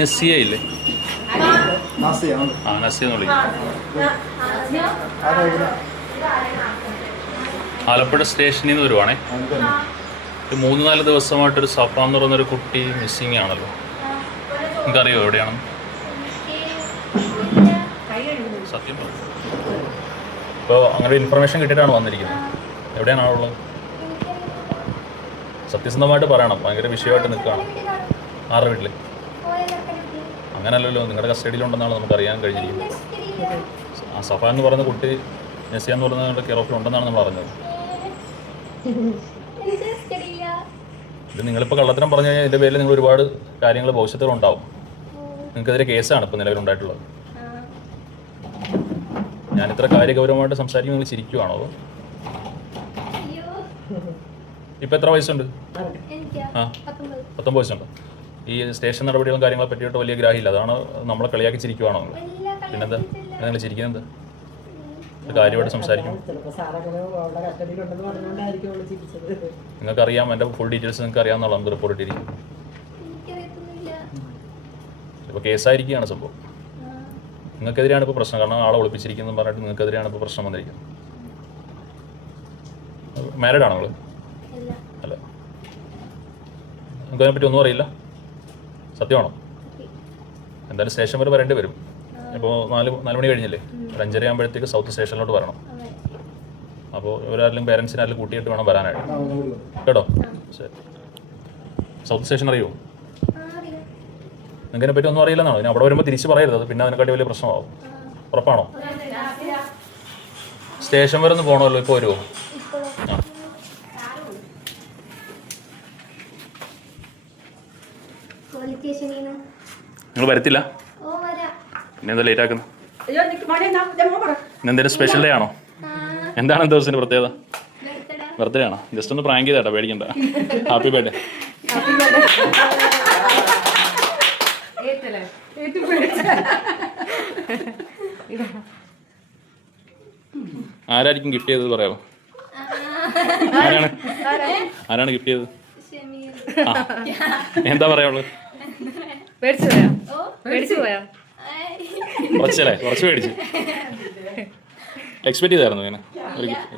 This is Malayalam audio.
നസിയ ഇല്ലേ? ആ നസിയ എന്ന് വിളിക്കും. ആലപ്പുഴ സ്റ്റേഷനിൽ നിന്ന് വരുവാണേ. 3-4 ദിവസമായിട്ടൊരു സഫ എന്ന് പറയുന്നൊരു കുട്ടി മിസ്സിങ് ആണല്ലോ. നിങ്ങൾക്കറിയോ എവിടെയാണെന്ന്? സത്യം പറഞ്ഞു. ഇപ്പോൾ അങ്ങനെ ഇൻഫർമേഷൻ കിട്ടിയിട്ടാണ് വന്നിരിക്കുന്നത്. എവിടെയാണ് ആളുള്ളത്? സത്യസന്ധമായിട്ട് പറയണം. ഭയങ്കര വിഷയമായിട്ട് നിൽക്കുകയാണ്. ആരുടെ വീട്ടിൽ? അങ്ങനെയല്ലല്ലോ, നിങ്ങളുടെ കസ്റ്റഡിയിലുണ്ടെന്നാണ് നമുക്ക് അറിയാൻ കഴിഞ്ഞിരിക്കുന്നത്. ആ സഫ എന്ന് പറയുന്ന കുട്ടി നസിയ എന്ന് പറയുന്ന കെയർ ഓഫിൽ ഉണ്ടെന്നാണ് നമ്മൾ അറിഞ്ഞത്. ഇത് നിങ്ങളിപ്പോൾ കള്ളത്തരം പറഞ്ഞു കഴിഞ്ഞാൽ ഇതിൻ്റെ പേരിൽ നിങ്ങൾ ഒരുപാട് കാര്യങ്ങൾ ഭവിഷ്യത്തുകളുണ്ടാവും. നിങ്ങൾക്കെതിരെ കേസാണ് ഇപ്പോൾ നിലവിലുണ്ടായിട്ടുള്ളത്. ഞാനിത്ര കാര്യഗൗരവമായിട്ട് സംസാരിക്കും, നിങ്ങൾ ചിരിക്കുവാണോ? ഇപ്പം എത്ര വയസ്സുണ്ട്? ആ 19 വയസ്സുണ്ട്. ഈ സ്റ്റേഷൻ നടപടികളും കാര്യങ്ങളെ പറ്റിയിട്ട് വലിയ ഗ്രാഹ്യമില്ല. അതാണ് നമ്മളെ കളിയാക്കി ചിരിക്കുവാണോ? പിന്നെന്താ നിങ്ങൾ ചിരിക്കുന്നത്? കാര്യമായിട്ട് സംസാരിക്കും. നിങ്ങൾക്കറിയാം, എൻ്റെ ഫുൾ ഡീറ്റെയിൽസ് നിങ്ങൾക്ക് അറിയാമെന്നുള്ള നമുക്ക് റിപ്പോർട്ട് ഇട്ടിരിക്കും. ഇപ്പോൾ കേസായിരിക്കുകയാണ് സംഭവം. നിങ്ങൾക്കെതിരെയാണ് ഇപ്പോൾ പ്രശ്നം. കാരണം ആളെ ഒളിപ്പിച്ചിരിക്കുന്നു പറഞ്ഞിട്ട് നിങ്ങൾക്കെതിരെയാണ് ഇപ്പോൾ പ്രശ്നം വന്നിരിക്കുന്നത്. മാരീഡ് ആണോ നിങ്ങൾ? അല്ല. നിങ്ങൾക്ക് അതിനെപ്പറ്റി ഒന്നും അറിയില്ല? സത്യമാണോ? എന്തായാലും സ്റ്റേഷൻ വരെ വരേണ്ടി വരും. ഇപ്പോൾ 4 മണി കഴിഞ്ഞില്ലേ? ഒരു 5:30 ആകുമ്പോഴത്തേക്ക് സൗത്ത് സ്റ്റേഷനിലോട്ട് വരണം. അപ്പോൾ ഇവരാരെങ്കിലും പേരൻസിനാരെങ്കിലും കൂട്ടിയിട്ട് വേണം വരാനായിട്ട്. കേട്ടോ? ശരി. സൗത്ത് സ്റ്റേഷൻ അറിയുമോ? നിങ്ങൾക്കിനെ പറ്റി ഒന്നും അറിയില്ലെന്നാണോ? ഇനി അവിടെ വരുമ്പോൾ തിരിച്ച് പറയരുത്. അത് പിന്നെ അതിനെക്കാട്ടി വലിയ പ്രശ്നമാവും. ഉറപ്പാണോ? സ്റ്റേഷൻ വരെ ഒന്ന് പോകണമല്ലോ. ഇപ്പോൾ വരുമോ? ആ. നിങ്ങൾ വരത്തില്ല? പിന്നെ എന്താ ലേറ്റ് ആക്കുന്നത്? ഇന്നെന്തെങ്കിലും സ്പെഷ്യൽ ഡേ ആണോ? എന്താണ് ദിവസത്തിൻ്റെ പ്രത്യേകത? ബർത്ത്ഡേ ആണോ? ജസ്റ്റ് ഒന്ന് പ്രാങ്ക് ചെയ്തേട്ടാ, പേടിക്കണ്ട. Happy birthday. ആരായിരിക്കും ഗിഫ്റ്റ് ചെയ്തത് പറയാമോ? ആരാണ് ഗിഫ്റ്റ് ചെയ്തത്? എന്താ പറയാനുള്ളത്? കുറച്ചല്ലേ? കുറച്ച് മേടിച്ചു. എക്സ്പെക്ട് ചെയ്തായിരുന്നു ഇങ്ങനെ ഒരു ഗിഫ്റ്റ്?